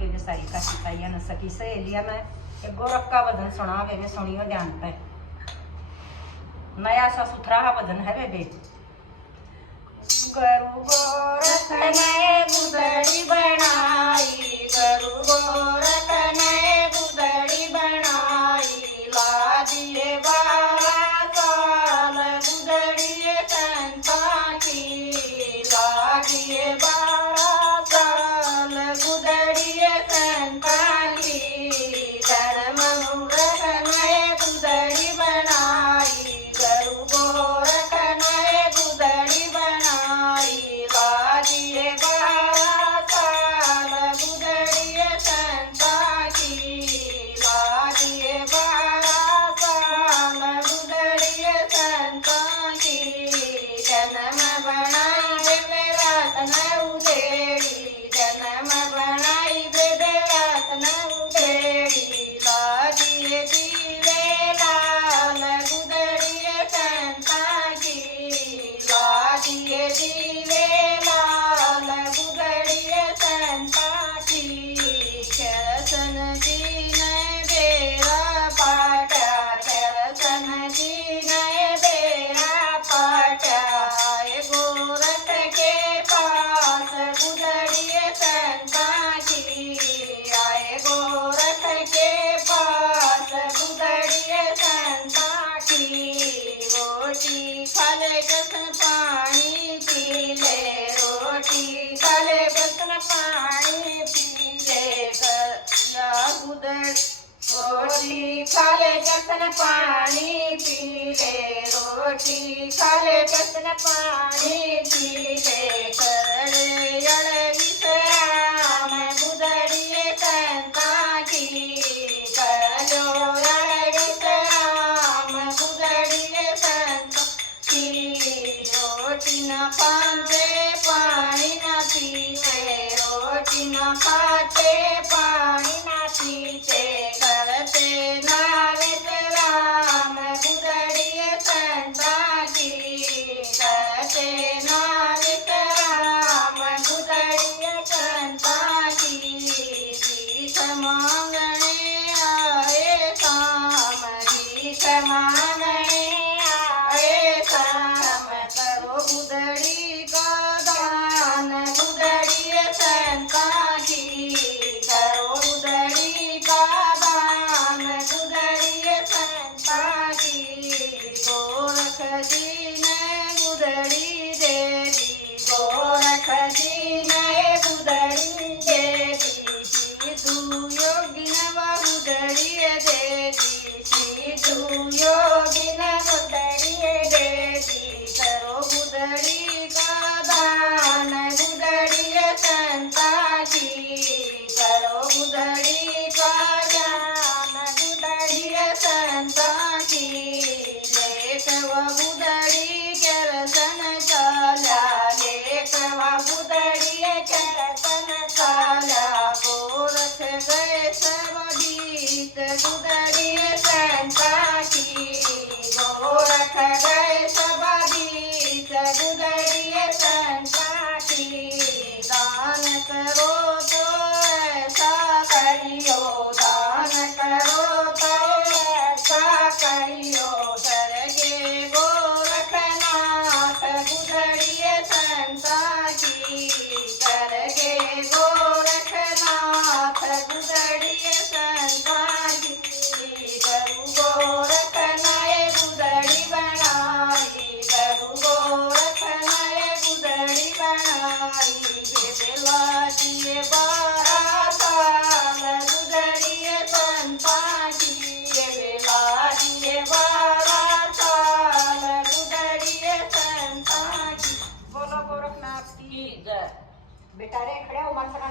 गे साई काशी ताइया न सकी सहेलिया ने एक गोरख का भजन सुना वे सुनियो ध्यान पे। नया सा सुथरा भजन है वे गरु गोरख ने गुदड़ी बनाई, गरु गोरख ने गुदड़ी बनाई, लादिए बारह साल गुदड़ी संता की, लादिए बारह साल गुदड़ी संता की, धर्म मूरख ने गुदड़ी बनाई, गरु गोरख ने गुदड़ी बनाई, लादिए बारह साल गुदड़ी संता की, लादिए बारह साल गुदड़ी संता की, जन्म बनाए मेरा तन उधेड़ी, जन्म बनाई बेबे रात न उधेड़ी, लादिए दीवे लाल गुदड़ी संता की, लादिए दीवे लाल गुदड़ी संता की, शरसन जी ने बेरा पाटा, शरसन जी ने बेरा पाटा, गोरख के पास गुदड़ी संता की, आए गोरख के पास गुदड़ी संता की, रोटी खाले जसन पानी पी ले, रोटी खाले जसन पानी पी ले, गुदड़ी रोटी खाले जसन पानी पी ले, रोटी खाले जसन पानी पी ले, करड़े जड़ विश्राम गुदड़ी संता की, करड़ो जड़ विश्राम गुदड़ी संता की, रोटी न खाते पानी न पीते, रोटी न खाते पानी न पीते, करते ना विश्राम गुदड़ी संता की, करते ना विश्राम गुदड़ी संता की, भीख मांगने आए शाम, भीख मांगने आए शाम, करो गुदड़ी का दान गुदड़ी संता की, करो गुदड़ी का दान गुदड़ी संता की, गोरख जी ने गुदड़ी दे दी, गोरख जी ने गुदड़ी दे दी, सिद्धू योगी ने गुदड़ी दे दी, सिद्धू योगी ने गुदड़ी दे दी, करो गुदड़ी का दान गुदड़ी संता की, करो गुदड़ी का दान गुदड़ी संता की, लेखवा गुदड़ी के रसन चाला, लेखवा गुदड़ी के रसन चाला, गोरख गए सब गीत गुदड़ी संता की, गोरख गए सब गीत गुदड़ी संता की, दान करो तो ऐसा करियो, दान करो तो ऐसा करियो, करगे गोरखनाथ गुदड़ी संता की, करगे गोरखनाथ गुदड़ी संता की, गरु गोरख ने गुदड़ी बनाई, गरु गोरख ने गुदड़ी बनाई, लादिए बारह साल गुदड़ी संता की, लादिए बारह साल गुदड़ी संता की। बोलो गोरखनाथ की जय। बेटा रे खड़े हो मानसना